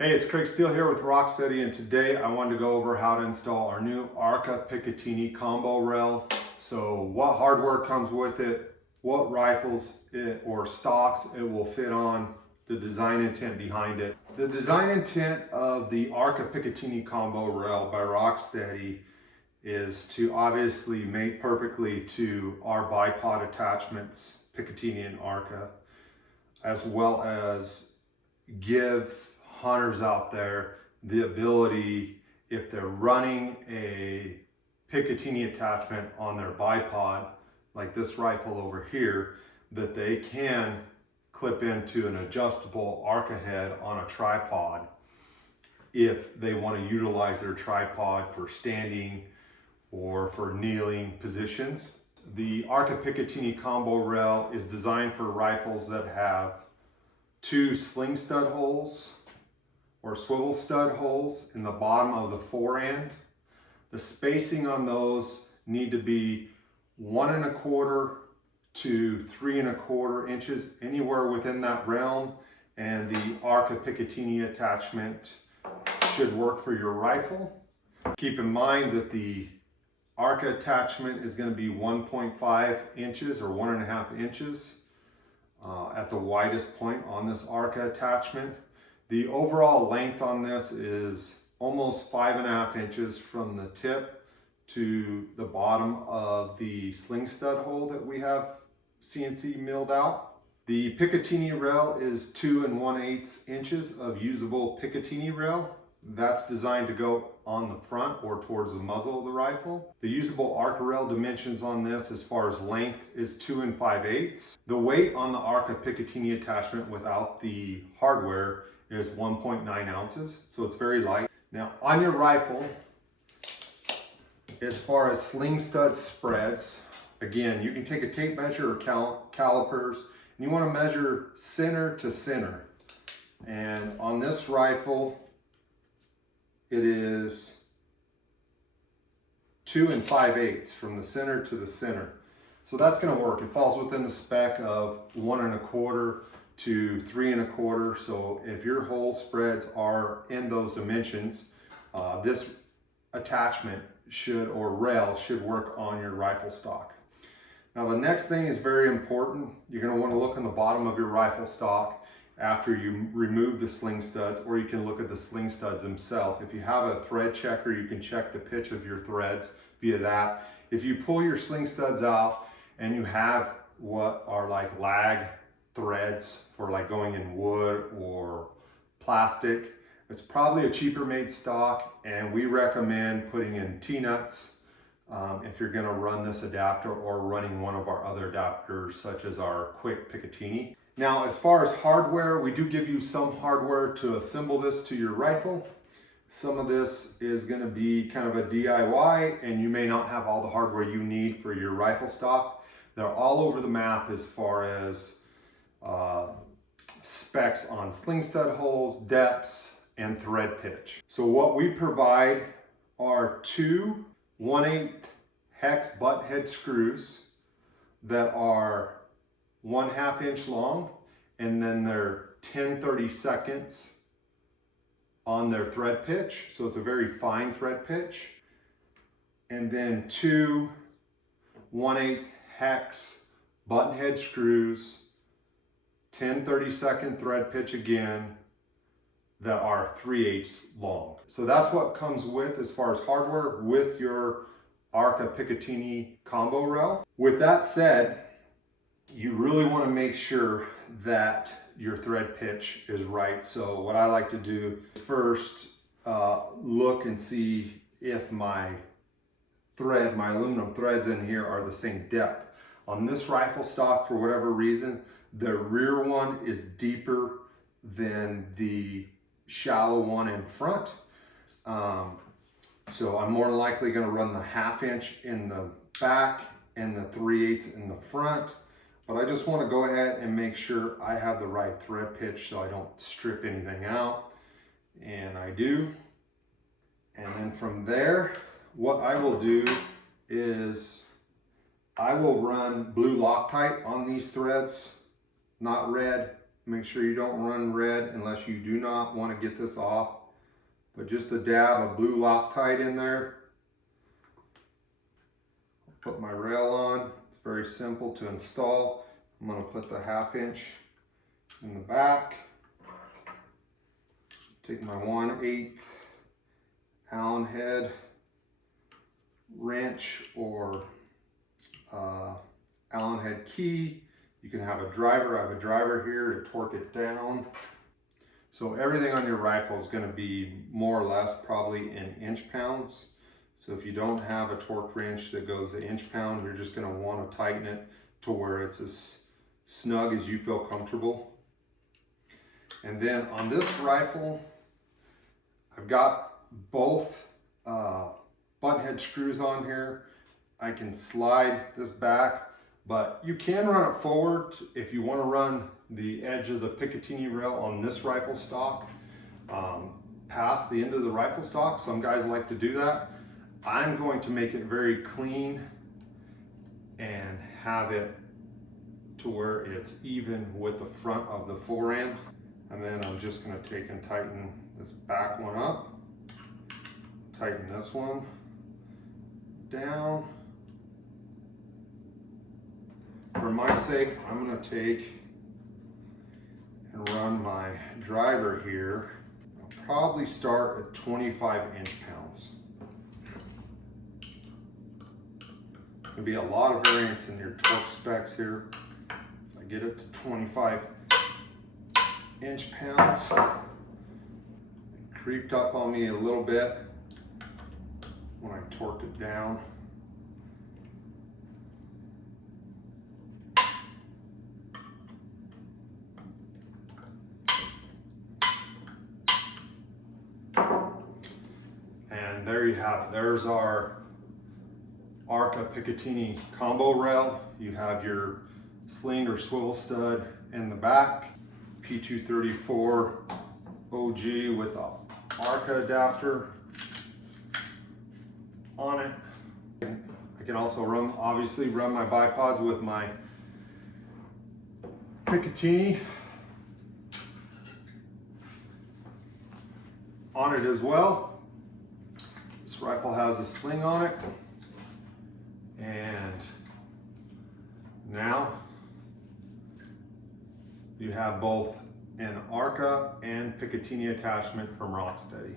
Hey, it's Craig Steele here with ROKSTEDi, and today I wanted to go over how to install our new ARCA-Picatinny Combo Rail. So what hardware comes with it, what rifles or stocks it will fit on, the design intent behind it. The design intent of the ARCA-Picatinny Combo Rail by ROKSTEDi is to obviously mate perfectly to our bipod attachments, Picatinny and ARCA, as well as give hunters out there the ability, if they're running a Picatinny attachment on their bipod, like this rifle over here, that they can clip into an adjustable ARCA head on a tripod if they want to utilize their tripod for standing or for kneeling positions. The ARCA-Picatinny Combo Rail is designed for rifles that have two sling stud holes or swivel stud holes in the bottom of the fore end. The spacing on those need to be 1 1/4 to 3 1/4 inches, anywhere within that realm, and the ARCA-Picatinny attachment should work for your rifle. Keep in mind that the ARCA attachment is going to be 1.5 inches or 1.5 inches at the widest point on this ARCA attachment. The overall length on this is almost 5.5 inches from the tip to the bottom of the sling stud hole that we have CNC milled out. The Picatinny rail is 2 1/8 inches of usable Picatinny rail. That's designed to go on the front or towards the muzzle of the rifle. The usable ARCArail dimensions on this as far as length is 2 5/8. The weight on the ARCA-Picatinny attachment without the hardware is 1.9 ounces, so it's very light. Now on your rifle, as far as sling stud spreads, again, you can take a tape measure or calipers, and you want to measure center to center. And on this rifle, it is 2 5/8 from the center to the center. So that's going to work. It falls within the spec of 1 1/4 to 3 1/4. So if your hole spreads are in those dimensions, this attachment or rail should work on your rifle stock. Now the next thing is very important. You're going to want to look on the bottom of your rifle stock after you remove the sling studs, or you can look at the sling studs themselves. If you have a thread checker, you can check the pitch of your threads via that. If you pull your sling studs out and you have what are like lag threads for like going in wood or plastic, it's probably a cheaper made stock, and we recommend putting in T-nuts if you're going to run this adapter or running one of our other adapters such as our quick Picatinny. Now as far as hardware, we do give you some hardware to assemble this to your rifle. Some of this is going to be kind of a DIY, and you may not have all the hardware you need for your rifle stock. They're all over the map as far as specs on sling stud holes, depths, and thread pitch. So what we provide are 2 1/8 hex butt head screws that are 1/2 inch long, and then they're 10/32 on their thread pitch. So it's a very fine thread pitch. And then 2 1/8 hex button head screws, 10/32 thread pitch again, that are 3/8 long. So that's what comes with as far as hardware with your ARCA-Picatinny Combo Rail. With that said, you really want to make sure that your thread pitch is right. So what I like to do is first look and see if my aluminum threads in here are the same depth. On this rifle stock, for whatever reason, the rear one is deeper than the shallow one in front. So I'm more than likely going to run the 1/2 inch in the back and the 3/8 in the front. But I just want to go ahead and make sure I have the right thread pitch so I don't strip anything out. And I do. And then from there, what I will do is I will run blue Loctite on these threads, not red, Make sure you don't run red unless you do not want to get this off. But just a dab of blue Loctite in there. Put my rail on. It's very simple to install. I'm going to put the 1/2 inch in the back. Take my 1/8 Allen head wrench or Allen head key. You can have a driver. I have a driver here to torque it down. So everything on your rifle is going to be more or less probably in inch-pounds. So if you don't have a torque wrench that goes to inch-pound, you're just going to want to tighten it to where it's as snug as you feel comfortable. And then on this rifle, I've got both button head screws on here. I can slide this back, but you can run it forward if you want to run the edge of the Picatinny rail on this rifle stock past the end of the rifle stock. Some guys like to do that. I'm going to make it very clean and have it to where it's even with the front of the forend. And then I'm just going to take and tighten this back one up, tighten this one down. For my sake, I'm going to take and run my driver here. I'll probably start at 25 inch-pounds. There'll be a lot of variance in your torque specs here. If I get it to 25 inch-pounds, it creeped up on me a little bit when I torqued it down. And there you have it. There's our ARCA-Picatinny Combo Rail. You have your sling or swivel stud in the back, P234 OG with the ARCA adapter on it. I can also obviously run my bipods with my Picatinny on it as well. This rifle has a sling on it, and now you have both an ARCA and Picatinny attachment from ROKSTEDi.